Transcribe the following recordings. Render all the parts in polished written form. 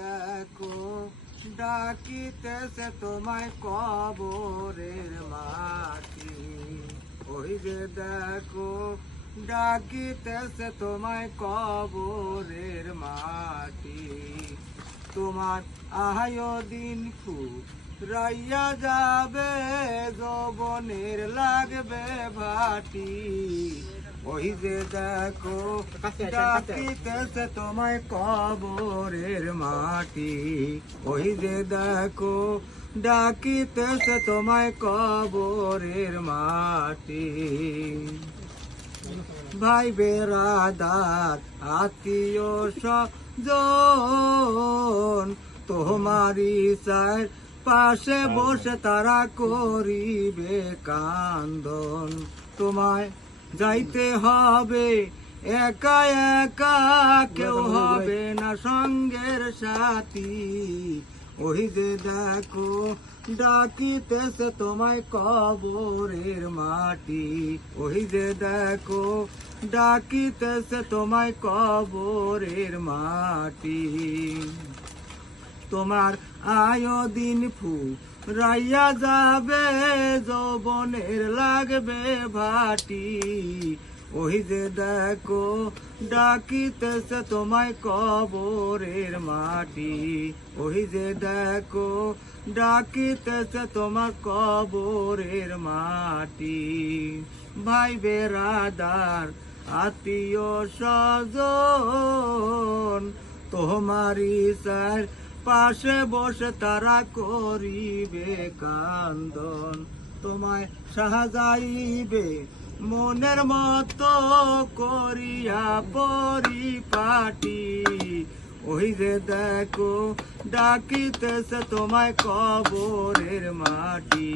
দেখো ডাকিতেছে তোমায় কবরের মাটি। ওই যে দেখো ডাকিতেছে তোমায় কবরের মাটি। তোমার আয়োদিন ফুরাইয়া যাবে, যৌবনের লাগবে ভাটি। ওই যে দেখো ডাকিতেছে তোমায় কবরের মাটি। ওই যে দেখো ডাকিতেছে তোমায় কবরের মাটি। ভাই বেরাদার আত্মীয় স্বজন তোমারই চার পাশে বসে তারা করিবে কান্দন। তোমায় যাইতে হবে একা একা, কেউ হবে না সঙ্গের সাথী। ওই যে দেখো ডাকিতেছে তোমায় কবরের মাটি। ওই যে দেখো ডাকিতেছে তোমায় কবরের মাটি। তোমার আয়োদিন ফুরাইয়া যাবে, যৌবনের লাগবে ভাটি। ওই যে দেখো ডাকিতেছে তোমায় কবরের মাটি। ওই যে দেখো ডাকিতেছে তোমার কবরের মাটি। ভাই বেরাদার আত্মীয় স্বজন তোমারই চার পাশে বসে তারা করিবে কান্দন। তোমায় সাজাইবে মনের মতো করিয়া পরিপাটি। ওই যে দেখো ডাকিতেছে তোমায় কবরের মাটি।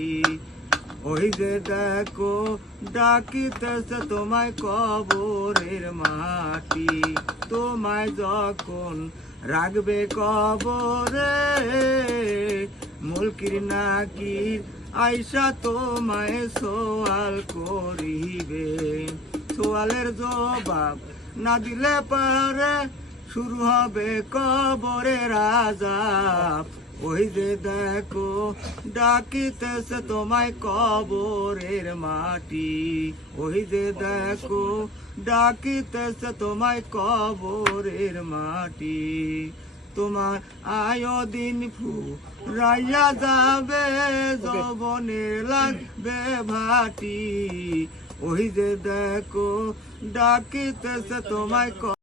ওই যে দেখো ডাকিতেছে তোমায় কবরের মাটি। তোমায় যখন রাখবে কবরে, মুলকির নাকির আইসা তোমায় সোয়াল করিবে। সোয়ালের জবাব না দিলে পারে শুরু হবে কবরের আযাব। ওই যে দেখো ডাকিতেছে তোমায় কবরের মাটি। ওই যে দেখো ডাকিতেছে তোমায় কবরের মাটি। তোমার আয়োদিন ফুরাইয়া যাবে, যৌবনের লাগবে ভাটি। ওই যে দেখো ডাকিতেছে তোমায়